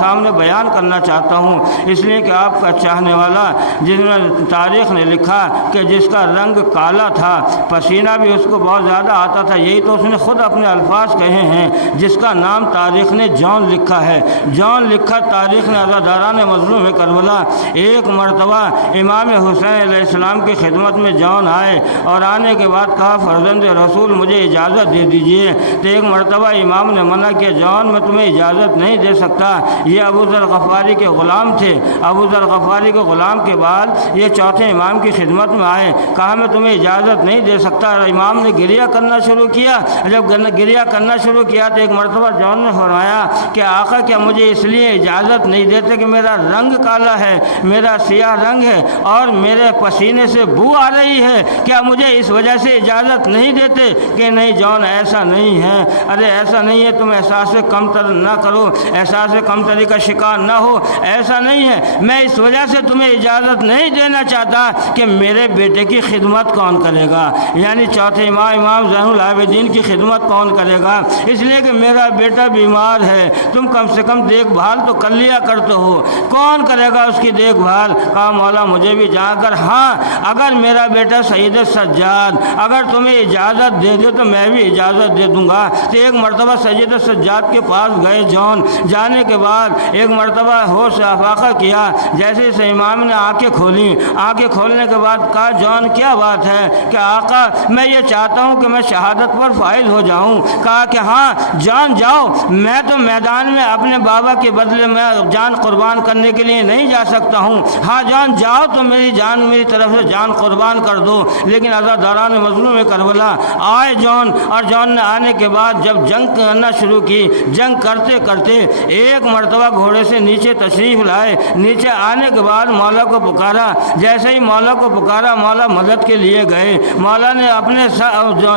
سامنے بیان کرنا چاہتا ہوں، اس لیے کہ آپ کا چاہنے والا جس میں تاریخ نے لکھا کہ جس کا رنگ کالا تھا، پسینہ بھی اس کو بہت زیادہ آتا تھا، یہی تو اس نے خود اپنے الفاظ کہے ہیں، جس کا نام تاریخ نے جون لکھا ہے۔ جون لکھا تاریخ نے عزاداران مظلوم کربلا۔ ایک مرتبہ امام حسین علیہ السلام کی خدمت میں جون آئے اور آنے کے بعد کہا فرزند رسول مجھے اجازت دے دیجئے۔ تو ایک مرتبہ امام نے منع کیا جون میں تمہیں اجازت نہیں دے سکتا، یہ ابو ذر غفاری کے غلام تھے۔ ابو ذر غفاری کے غلام کے بعد یہ چوتھے امام کی خدمت میں آئے، کہا میں تمہیں اجازت نہیں دے سکتا۔ امام نے گریہ کرنا شروع کیا۔ جب گریہ کرنا شروع کیا تو ایک مرتبہ جون نے فرمایا کہ آقا کیا مجھے اس لیے اجازت نہیں دیتے کہ میرا رنگ کالا ہے، میرا سیاہ رنگ ہے اور میرے پسینے سے بو آ رہی ہے، کیا مجھے اس وجہ سے اجازت نہیں دیتے؟ کہ نہیں جون ایسا نہیں ہے، ارے ایسا نہیں ہے، تم احساس کمتر نہ کرو، احساس کمتری کا شکار نہ ہو، ایسا نہیں ہے، میں اس وجہ سے تمہیں اجازت نہیں دینا چاہتا کہ میرے بیٹے کی خدمت کون کرے گا، یعنی چوتھے امام زین العابدین کی خدمت کون کرے گا، اس لیے کہ میرا بیٹا بیمار ہے، تم کم سے کم دیکھ بھال تو کر لیا کرتے ہو، کون کرے گا اس کی دیکھ بھال؟ کہا مولا مجھے بھی جا کر، ہاں اگر میرا بیٹا سید سجاد اگر تمہیں اجازت دے دے تو میں بھی اجازت دے دوں گا۔ تو ایک مرتبہ سید سجاد کے پاس گئے جون، جانے کے بعد ایک مرتبہ ہوش سے افاقہ کیا، جیسے اس امام نے آنکھیں کھولی، آنکھیں کھولنے کے بعد کہا جون کیا بات ہے؟ کہ آقا میں یہ چاہتا ہوں کہ میں شہادت پر فائز ہو جاؤں۔ کہا کہ ہاں جان جاؤ، میں تو میدان میں اپنے بابا کے بدلے میں جان قربان کرنے کے لیے نہیں جا سکتا ہوں، ہاں جان جاؤ تو میری جان میری طرف سے جان قربان کر دو۔ لیکن عزاداران مظلوم کربلا آئے جون، اور جون نے آنے کے بعد جب جنگ کرنا شروع کی، جنگ کرتے کرتے ایک مرتبہ گھوڑے سے نیچے تشریف لائے، نیچے آنے کے بعد مولا کو پکارا، جیسے ہی مولا کو پکارا مولا مدد کے لیے گئے، مولا نے اپنے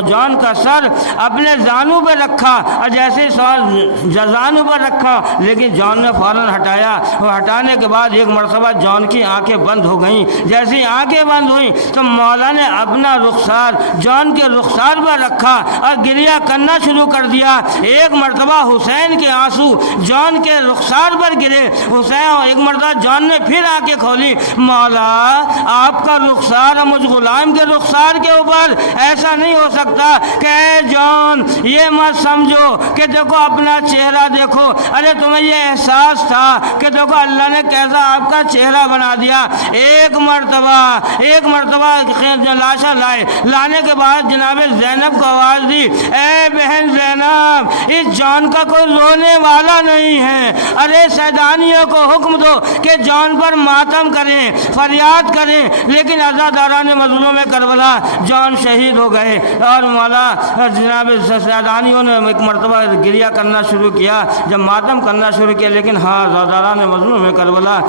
جون کا سر اپنے زانو پہ رکھا، اور جیسے ہی زانو پر رکھا لیکن جون نے فوراً ہٹایا، وہ ہٹانے کے بعد ایک مرتبہ جون کی آنکھیں بند ہو گئیں، جیسے ہی آنکھیں بند ہوئیں تو مولا نے اپنا رخسار جون کے رخسار پر رکھا اور گریہ کرنا شروع کر دیا۔ ایک مرتبہ حسین کے آنسو جون کے رخسار پر گرے، حسین ایک مرتبہ جون نے پھر آنکھیں کھولی، مولا آپ کا رخسار مولا مجھ غلام کے رخسار کے اوپر ایسا نہیں ہو سکتا کہ اے جان یہ مت سمجھو کہ دیکھو اپنا چہرہ دیکھو، ارے تمہیں یہ احساس تھا کہ دیکھو اللہ نے کیسا آپ کا چہرہ بنا دیا۔ ایک مرتبہ لاشا لانے کے بعد جناب زینب کو آواز دی، اے بہن زینب اس جان کا کوئی رونے والا نہیں ہے، ارے سیدانیوں کو حکم دو کہ جان پر ماتم کریں، فریاد کریں۔ لیکن عزاداران مظلوم کربلا جان شہید ہو گئے اور مولا جناب سیدانیوں نے ایک مرتبہ گریہ کرنا شروع کیا، جب ماتم کرنا شروع کیا۔ لیکن ہاں عزاداران مظلوم کربلا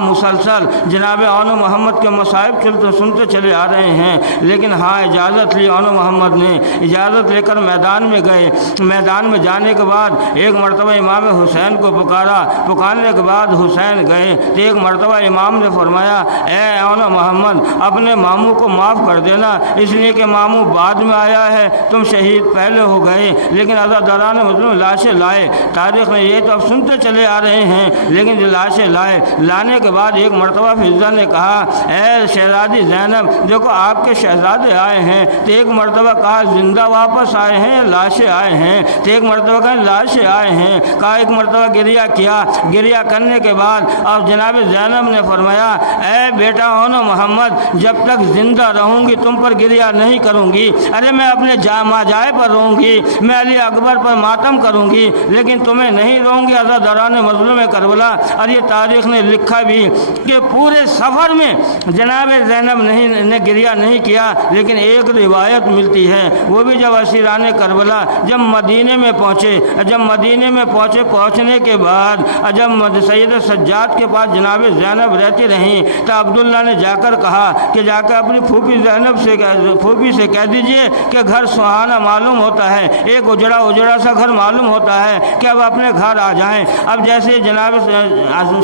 مسلسل جناب اون محمد کے مصائب سنتے چلے آ رہے ہیں، لیکن ہاں اجازت لی اون محمد نے، اجازت لے کر میدان میں گئے۔ میدان میں جانے کے بعد ایک مرتبہ امام حسین کو پکارنے کے بعد حسین گئے تو ایک مرتبہ امام نے فرمایا، اے اون محمد اپنے ماموں کو معاف کر دینا، اس لیے کہ ماموں بعد میں آیا ہے، تم شہید پہلے ہو گئے۔ لیکن عزاداران مظلوم لاشیں لائے، تاریخ میں یہ تو اب سنتے چلے آ رہے ہیں، لیکن جو لاشیں لانے کے بعد ایک مرتبہ فضہ نے کہا، اے شہزادی زینب دیکھو آپ کے شہزادے آئے ہیں، تو ایک مرتبہ کہا زندہ واپس آئے ہیں یا لاشیں آئے ہیں، تو ایک مرتبہ کہا لاشیں آئے ہیں، کہا ایک مرتبہ گریہ کیا، گریہ کرنے کے بعد اور جناب زینب نے فرمایا، اے بیٹا اون محمد جب تک زندہ رہوں گی تم پر گریہ نہیں کروں گی، ارے میں اپنے ماجائے پر رہوں گی، میں علی اکبر پر ماتم کروں گی، لیکن تمہیں نہیں رہوں گی عزاداران مظلوم کربلا۔ اور یہ تاریخ نے لکھا بھی کہ پورے سفر میں جناب زینب نے گریہ نہیں کیا، لیکن ایک روایت ملتی ہے وہ بھی جب اسیران کربلا جب مدینے میں پہنچے، پہنچنے کے بعد جب سید سجاد کے پاس جناب زینب رہتی رہیں تو عبداللہ نے جا کر کہا کہ جا کر اپنی پھوپھی سے کہہ دیجئے کہ گھر سہانا معلوم ہوتا ہے، ایک اجڑا سا گھر معلوم ہوتا ہے کہ اب اپنے گھر آ جائیں۔ اب جیسے جناب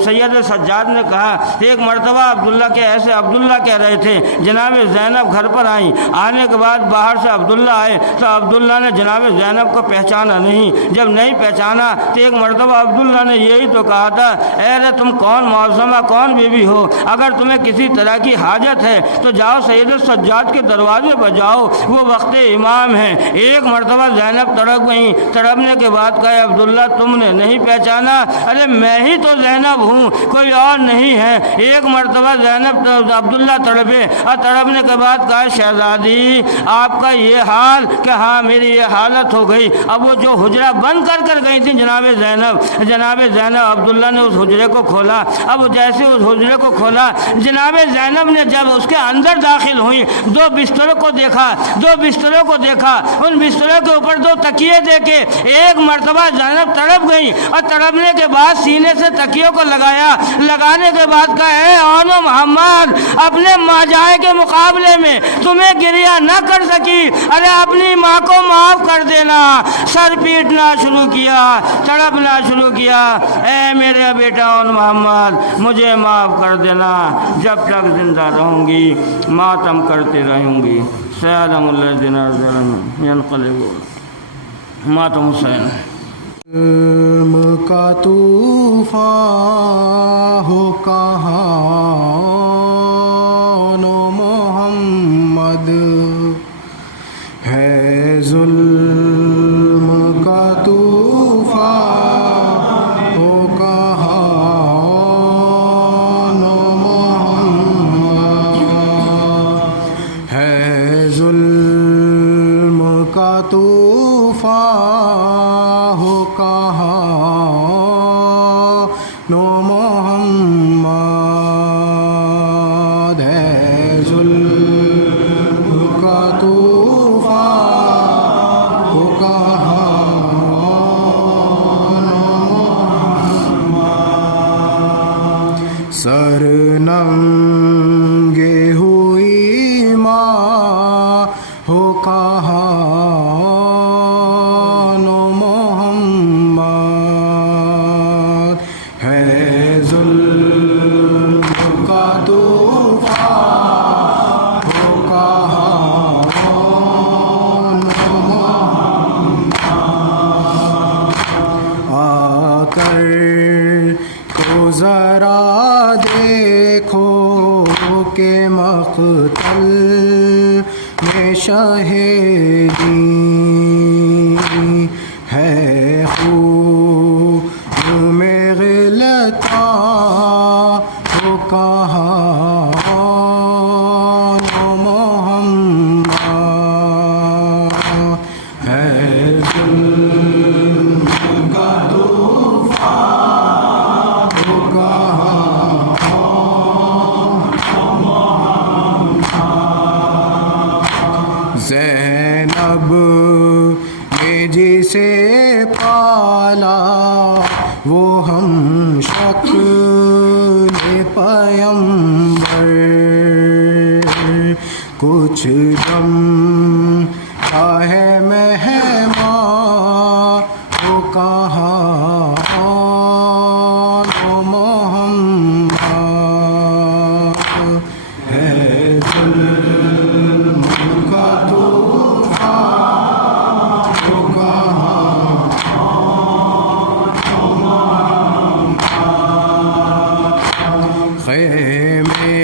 سید سجاد نے کہا، ایک مرتبہ عبداللہ کہہ رہے تھے، جناب زینب گھر پر آئیں، آنے کے بعد باہر سے عبداللہ آئے تو عبداللہ نے جناب زینب کو پہچانا نہیں، جب نہیں پہچانا تو ایک مرتبہ عبداللہ نے یہی تو کہا تھا، اے تم کون معظمہ کون بیوی ہو، اگر تمہیں کسی طرح کی حاجت ہے تو جاؤ سید سجاد کے دروازے پر جاؤ، وہ وقت امام ہے۔ ایک مرتبہ زینب تڑپ گئیں، تڑپنے کے بعد کہا، عبداللہ تم نے نہیں پہچانا، ارے میں ہی تو زینب ہوں، کوئی اور نہیں ہے۔ ایک مرتبہ زینب عبداللہ تڑپے اور تڑپنے کے بعد کہا، شہزادی آپ کا یہ حال کہ ہاں میری یہ حالت ہو گئی۔ اب وہ جو حجرہ بند کر گئی تھی جناب زینب عبداللہ نے اس حجرے کو کھولا۔ اب جیسے اس حجرے کو کھولا، جناب زینب نے جب اس کے اندر داخل ہوئی، دو بستروں کو دیکھا، ان بستروں کے اوپر دو تکیے دیکھے۔ ایک مرتبہ زینب تڑپ گئی اور تڑپنے کے بعد سینے سے تکیوں کو لگانے کے بعد کہا، اے اون محمد اپنے ماجائے کے مقابلے میں تمہیں گریہ نہ کر سکی، ارے اپنی ماں کو معاف کر دینا۔ سر پیٹنا شروع کیا، تڑپنا شروع کیا، اے میرے بیٹا اون محمد مجھے معاف کر دینا، جب تک زندہ رہوں گی ماتم کرتے رہوں گی۔ سیادم الذین ینقلبون ماتم حسین۔ علم کا طوفان ہو کہاں نو محمد ہے، ظلم کا طوفان ہو کہاں نو محمد ہے، ظلم کا طوفان ہو کہاں نو محمد مقتل میں شہیدی ہے، خون میں غلطاں وہ کہاں محمد ہے، ظلم کا طوفان وہ کہاں زینب نے جسے پالا وہ ہم شکل پیمبر، کچھ دم کا ہے مہمان وہ کہاں محمد ہے، ظلم کا طوفان وہ کہاں خیمے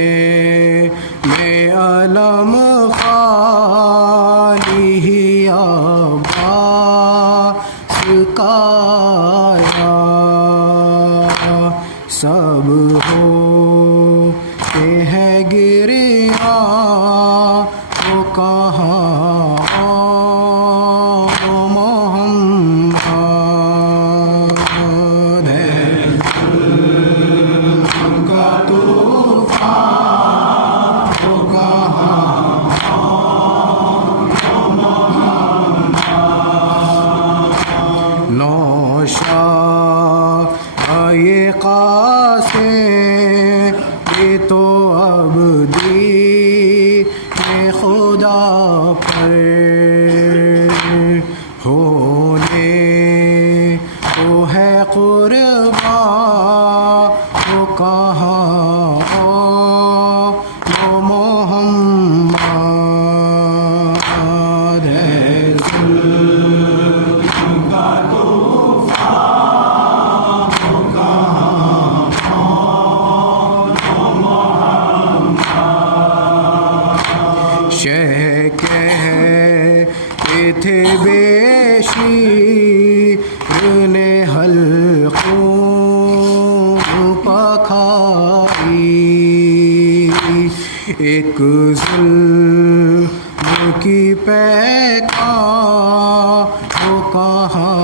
میں علم خالی ہی عباس کا آیا، سب ہو کہ ہے گریاں وہ کہاں محمد ہے، ظلم کا طوفان وہ کہاں نوشا یہ قاسم یہ تو اب دین خدا پر ہونے کو ہے قربان وہ کہاں محمد ہے، ظلم کا طوفان وہ کہاں شہ کہتے تھے بے شیر نے حلقوں پکھائی، ایک ظلم کی پیکار وہ کہاں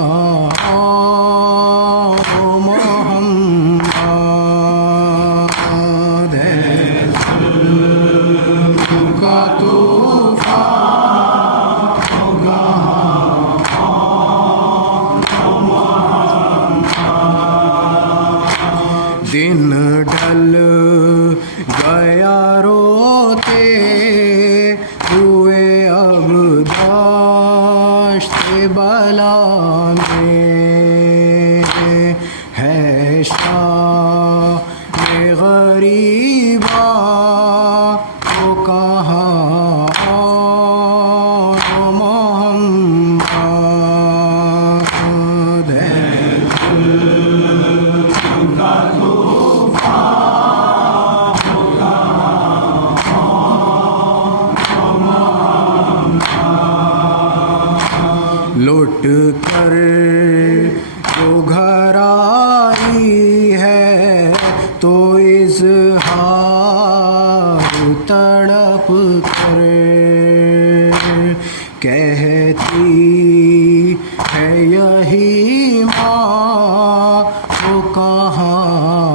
محمد ہے، ظلم کا طوفان وہ کہاں دن ڈل گیا روتے ہوئے اب داشت بلا میں ہے شاہ غریبا وہ کہاں محمد ہے، ظلم کا طوفان وہ کہاں لٹ کر جو گھر آئی ہے تو اظہار تڑپ کر کہتی ہے یہی ماں وہ کہاں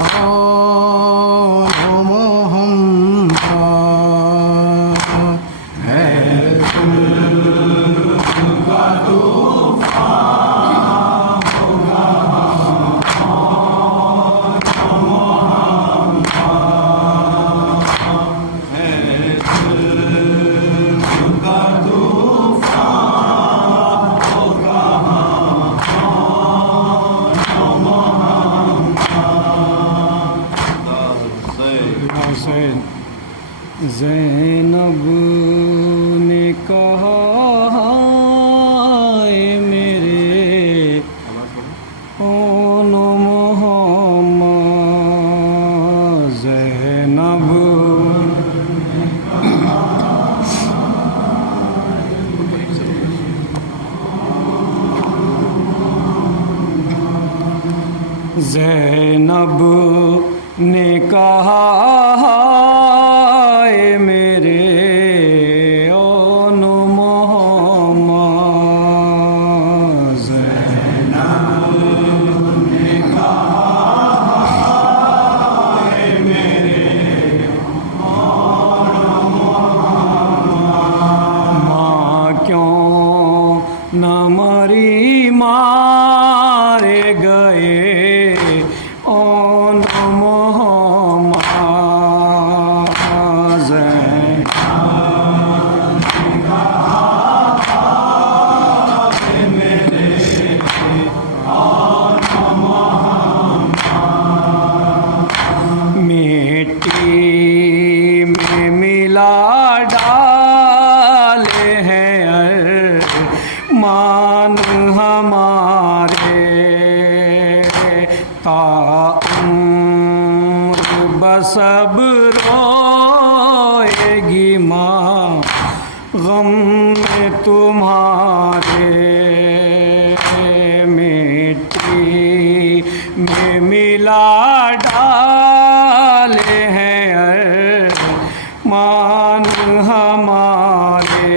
محمد ہے، ظلم کا طوفان وہ کہاں ہے، ظلم کا طوفان وہ کہاں حسین زینب نے کہا ہائے میرے اون محمد، زینب زینب نے کہا ہائے میرے اون محمد زینب نے کہا ہائے میرے اون محمد ماں کیوں نہ مری مارے گئے اون محمد زینب نے کہا میرے اون محمد مٹی میں ملا ڈالے ہیں مان ہمارے تا عمر بسب روئے گی ماں غم میں تمہارے مٹی میں ملا ڈالے ہیں مان ہمارے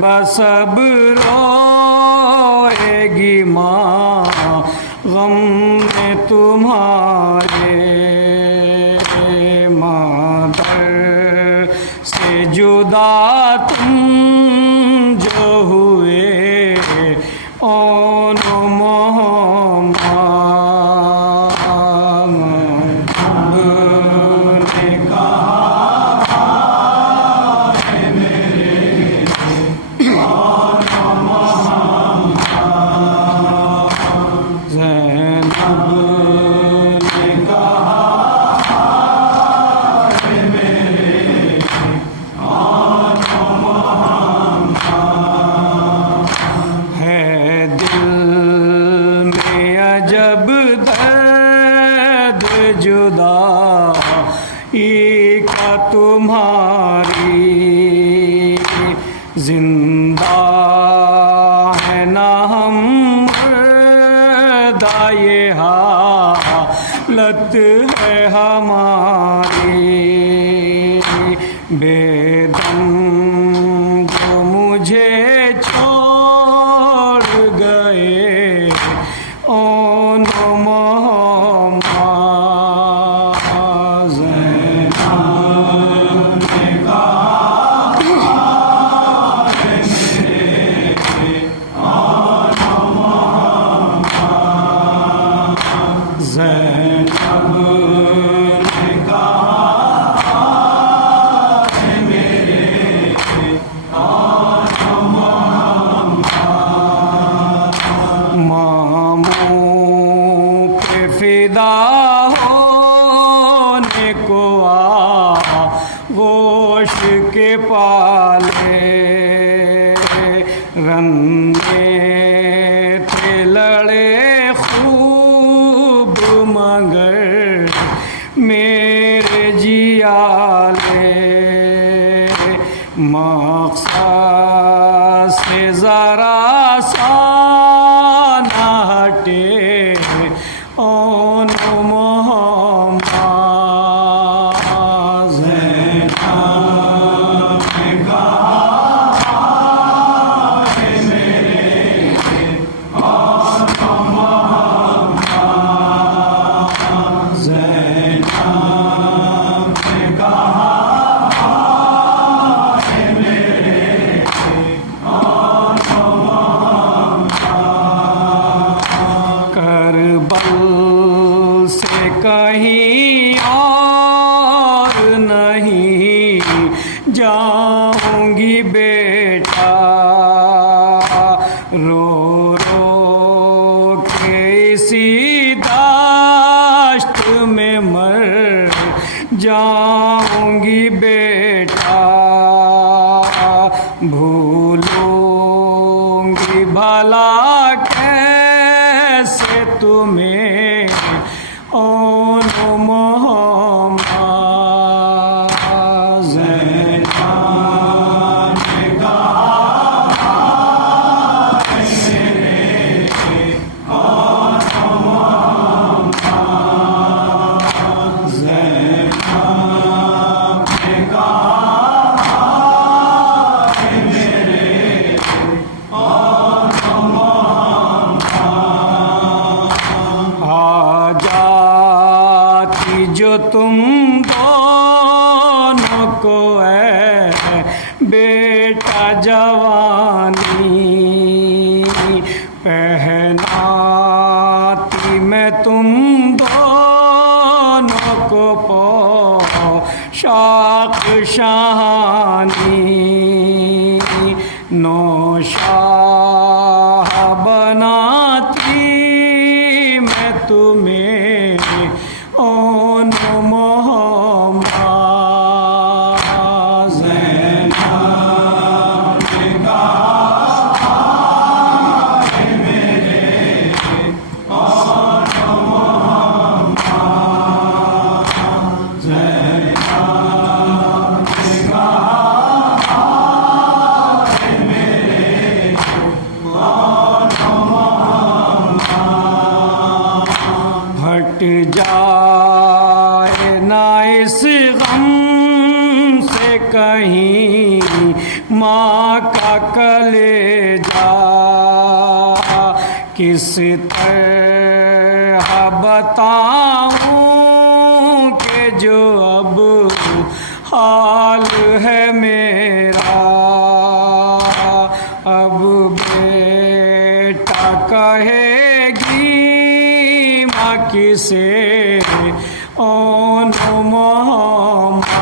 بسب روئے گی ماں غم میں تمہارے مادر سے جدا تم جو ہوئے اون محمد نے کہا جب درد جدائی کا تمہاری زندہ ہے نہ ہم مردہ یہ حالت ہے ہماری بے دم جو مجھے چھوڑ گئے اون محمد زینب نے کہا میرے اون محمد زینب نے کہا میرے اون محمد ماموں پہ فدا ہونے کو آغوش کے پالے رندے تھے لڑے خوب مگر میرے جیالے مقصد سے ذرا سا نہ ہٹے اون محمد زینب نے کہا میرے اون محمد زینب نے کہا کربل سے کہیں اور نہیں جاؤں گی بیٹا رو رو کے اسی داشت میں مر جاؤں گی بیٹا بھولوں گی بھلا کیسے تمہیں اون محمد زینب نے کہا میرے تم دونوں کو ہے بیٹا جوانی پہناتی میں تم دونوں کو پوشاک شاہانی نوشاہ بناتی میں تمہیں اون محمد ہٹ جائے نہ اس غم سے کہیں ماں کا کلیجہ کس طرح بتاؤں کہ جو اب حال ہے میرا اب بیٹا کہے گی ماں کسے اون محمد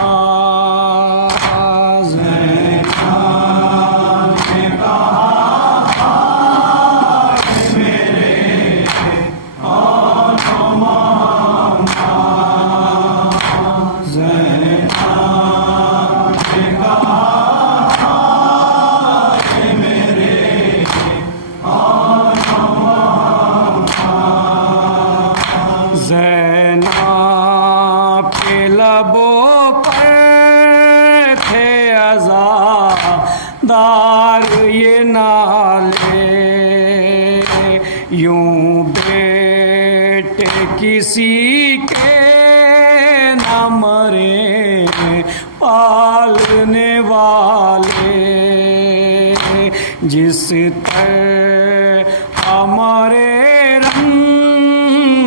زینب کے لبوں پر تھے عزادار یہ نالے یوں بیٹے کسی کے نہ مرے پالنے والے جس طرح ہمارے رنگ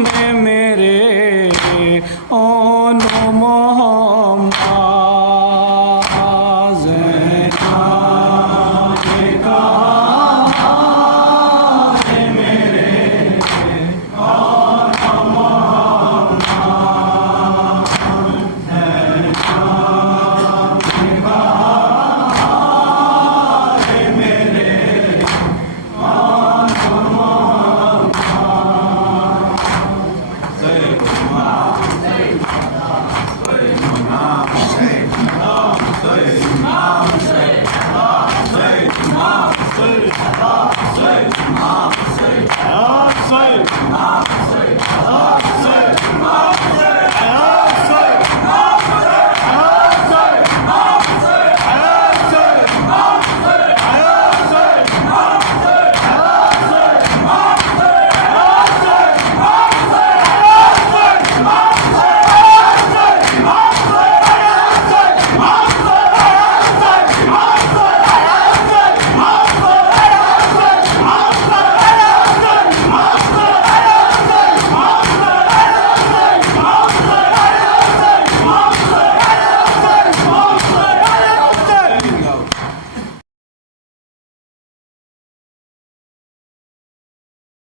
میں میرے اون محمد